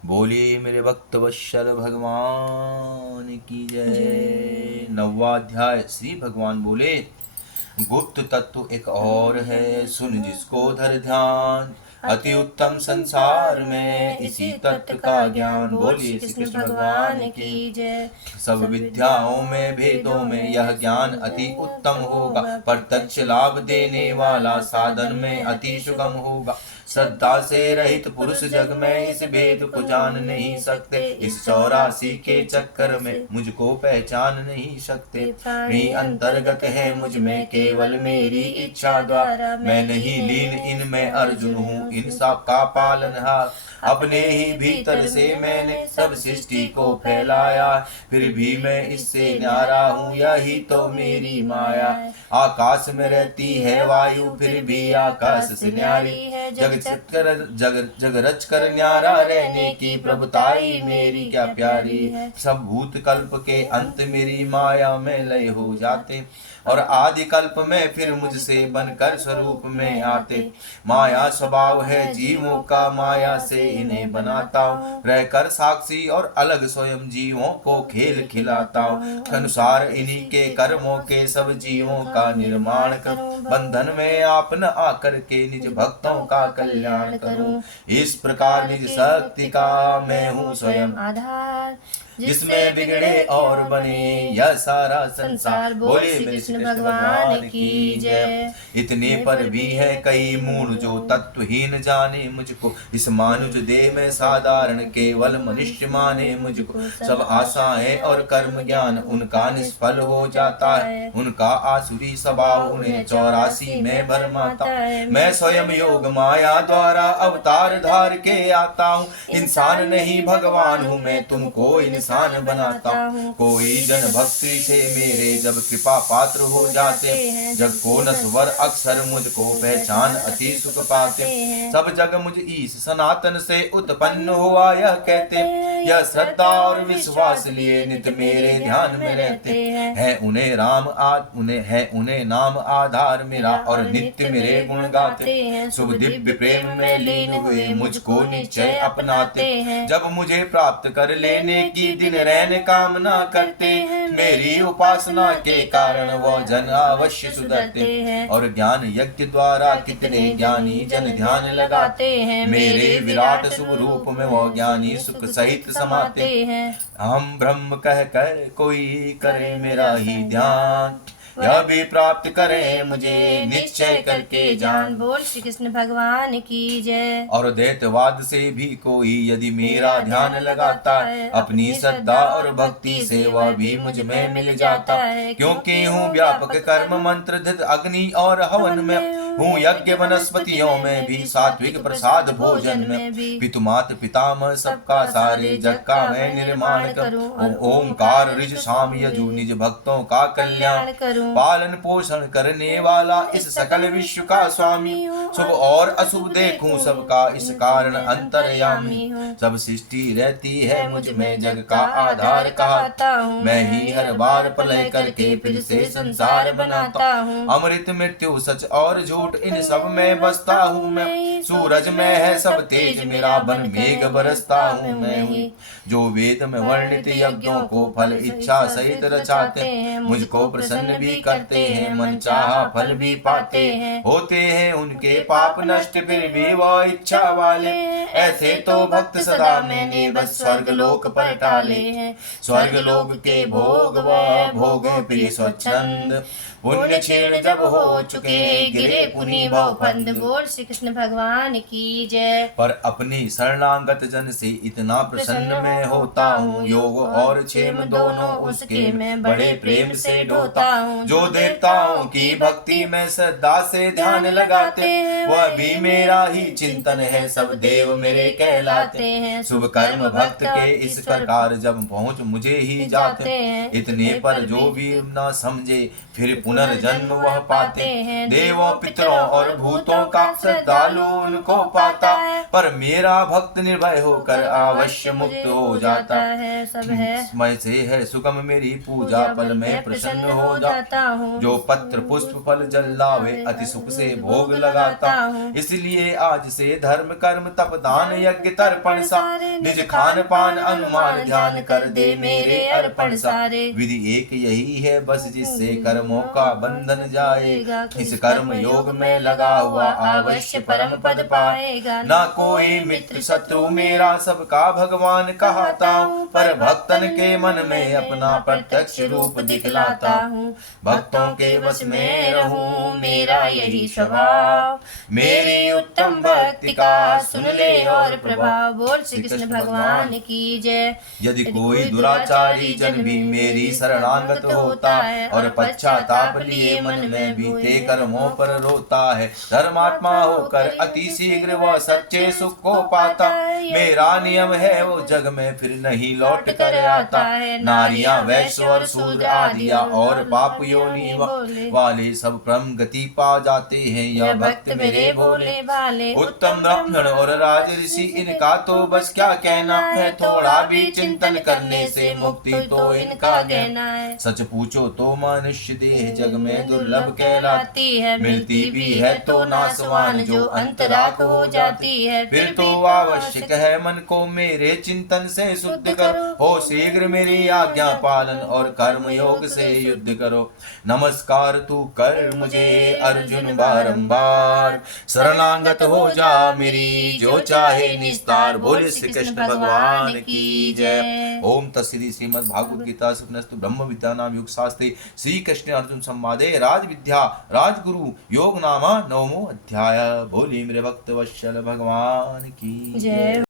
बोलिए मेरे भक्त वत्सल भगवान की जय। नौवा अध्याय। श्री भगवान बोले, गुप्त तत्व एक और है, सुन जिसको धर ध्यान। अति उत्तम संसार में इसी तत्व का ज्ञान। बोलिए श्री कृष्ण भगवान की जय। सब विद्याओं में भेदों में यह ज्ञान अति उत्तम होगा, प्रत्यक्ष लाभ देने वाला साधन में अति सुगम होगा। श्रद्धा से रहित पुरुष जग में इस भेद को जान नहीं सकते। इस 84 के चक्कर में मुझको पहचान नहीं सकते। मेरी अंतर्गत है मुझ में केवल मेरी इच्छा द्वारा। मैं नहीं लीन इनमें अर्जुन हूँ इन सब का पालनहार। अपने ही भीतर से मैंने सब सृष्टि को फैलाया, फिर भी मैं इससे न्यारा हूँ, यही तो मेरी माया। आकाश में रहती है वायु, फिर भी आकाश से न्यारी है। जग रच कर न्यारा रहने की प्रभुताई मेरी क्या प्यारी है। सब भूत कल्प के अंत मेरी माया में लय हो जाते, और आदि कल्प में फिर मुझसे बनकर स्वरूप में आते। माया स्वभाव है जीवों का, माया से इन्हें बनाता हूँ। रहकर साक्षी और अलग स्वयं जीवों को खेल खिलाता हूँ। अनुसार इन्हीं के कर्मों के सब जीवों का निर्माण करूँ। बंधन में आप न आकर के निज भक्तों का कल्याण करूँ। इस प्रकार निज शक्ति का मैं हूँ स्वयं आधार, जिसमें बिगड़े और बने यह सारा संसार। बोले श्री कृष्ण भगवान की जय। इतने पर भी है कई मूढ़ जो तत्वहीन जाने मुझको। इस मानुष देह में साधारण केवल मनुष्य माने मुझको। सब आशाएं और कर्म ज्ञान उनका निष्फल हो जाता है। उनका आसुरी स्वभाव उन्हें 84 में भरमाता। मैं स्वयं योग माया द्वारा अवतार धार के आता हूँ। इंसान नहीं भगवान हूँ मैं, तुमको इंसान बनाता हूँ। कोई जन भक्ति से मेरे जब कृपा पात्र हो जाते, जग को नश्वर अक्सर मुझको पहचान अति सुख पाते। सब जग मुझ ईश सनातन से उत्पन्न हुआ यह कहते। यह श्रद्धा और विश्वास लिए नित मेरे ध्यान में रहते हैं। उन्हें नाम आधार मेरा, और नित्य मेरे गुण गाते। शुभ दिव्य प्रेम में लीन हुए मुझको निश्चय अपनाते। जब मुझे प्राप्त कर लेने की दिन रैन कामना करते, मेरी उपासना के कारण वो जन अवश्य सुधरते। और ज्ञान यज्ञ द्वारा कितने ज्ञानी जन ध्यान लगाते हैं। मेरे विराट शुभ रूप में वो ज्ञानी सुख सहित समाते हैं। हम ब्रह्म कह कर कोई करे मेरा ही ध्यान, यह भी प्राप्त करे मुझे निश्चय करके जान। बोल श्री कृष्ण भगवान की जय। और दैत्यवाद से भी कोई यदि मेरा ध्यान लगाता है, अपनी श्रद्धा और भक्ति से वह भी मुझ में मिल जाता है। क्योंकि हूँ व्यापक कर्म मंत्र धृत अग्नि और हवन में हूँ, यज्ञ वनस्पतियों में भी सात्विक प्रसाद भोजन में। पितुमात पितामह सबका सारे जग का मैं निर्माण करूँ। ओंकार ऋज साम यजु निज भक्तों का कल्याण करूँ। पालन पोषण करने वाला इस सकल विश्व का स्वामी। शुभ और अशुभ देखूं सबका इस कारण अंतर्यामी। सब सृष्टि रहती है मुझ में जग का आधार कहता हूँ। मैं ही हर बार प्रलय करके फिर से संसार बनाता हूँ। अमृत मृत्यु सच और झूठ इन सब में बसता हूँ मैं। सूरज में है सब तेज मेरा, बन मेघ बरसता हूँ मैं ही। जो वेद में वर्णित यज्ञों को फल इच्छा सहित रचाते, मुझको प्रसन्न भी करते हैं, मन चाहा फल भी पाते हैं। होते हैं उनके पाप नष्ट फिर भी वो इच्छा वाले। ऐसे तो भक्त सदा मैंने बस स्वर्ग लोक पर टाले हैं। स्वर्ग लोक के भोग व भोग प्रिय स्वच्छंद, पुण्य क्षीण जब हो चुके गिरे पुनि भव फंद। बोल श्री कृष्ण भगवान की जय। पर अपनी शरणागत जन से इतना प्रसन्न मैं होता हूँ। योग और क्षेम दोनों उसके मैं बड़े प्रेम से ढोता हूँ। जो देवताओं की भक्ति में श्रद्धा से ध्यान लगाते, वह भी मेरा ही चिंतन है, सब देव मेरे कहलाते हैं। शुभ कर्म भक्त के इस प्रकार जब पहुँच मुझे ही जाते, इतने पर जो भी न समझे फिर पुनर्जन्म वह पाते हैं। देवों पितरों और भूतों का श्रद्धालु उनको पाता, पर मेरा भक्त निर्भय होकर अवश्य मुक्त हो जाता है। सब है मैं से है सुगम मेरी पूजा, पल में प्रसन्न हो जाता हूँ। जो पत्र पुष्प फल जल लावे, अति सुख से भोग लगाता हूँ। इसलिए आज से धर्म कर्म तप दान यज्ञ तर्पण सा, निज खान पान अनुमान ध्यान कर दे मेरे अर्पण सारे। विधि एक यही है बस जिससे कर्मों का बंधन जाएगा, इस कर्म योग में लगा हुआ अवश्य परम पद पाएगा। ना कोई मित्र शत्रु मेरा, सबका भगवान कहता हूँ, पर भक्तन के मन में अपना प्रत्यक्ष रूप दिखलाता हूँ। भक्तों के वश में रहूं मेरा यही स्वभाव, मेरी उत्तम भक्ति का सुन ले और प्रभाव। बोल श्री कृष्ण भगवान की जय। यदि कोई दुराचारी जन भी मेरी शरणागत होता है, और पश्चाताप लिए मन में बीते कर्मों पर रोता है, धर्मात्मा होकर अति शीघ्र वह सच्चे सुख को पाता। मेरा नियम है वो जग में फिर नहीं लौट कर आता। नारियां वैश्य और शूद्र आदिया और पाप योनि वाले सब परम गति पा जाते हैं, यह भक्त मेरे भोले भाले। उत्तम ब्राह्मण और राज ऋषि इनका तो बस क्या कहना है, थोड़ा भी चिंतन करने से मुक्ति तो इनका कहना है। सच पूछो तो मनुष्य देह जग में दुर्लभ कहलाती है, मिलती भी है तो नासवान जो अंतरात्म हो जाती है। फिर तो आवश्यक है मन को मेरे चिंतन से शुद्ध करो, हो शीघ्र मेरी आज्ञा पालन और कर्म योग से युद्ध करो। नमस्कार तू कर मुझे अर्जुन बारंबार, शरणागत हो जा मेरी जो चाहे निस्तार। बोले श्री कृष्ण भगवान की जय। ओम तत्सदिति। श्रीमद् भागवत गीता उपनिषद ब्रह्म विद्या नाम योग शास्त्रे श्री कृष्ण अर्जुन संवादे राज विद्या राजगुरु योग नामा 9वां अध्याय। बोले मेरे भक्त वत्सल भगवान की जय।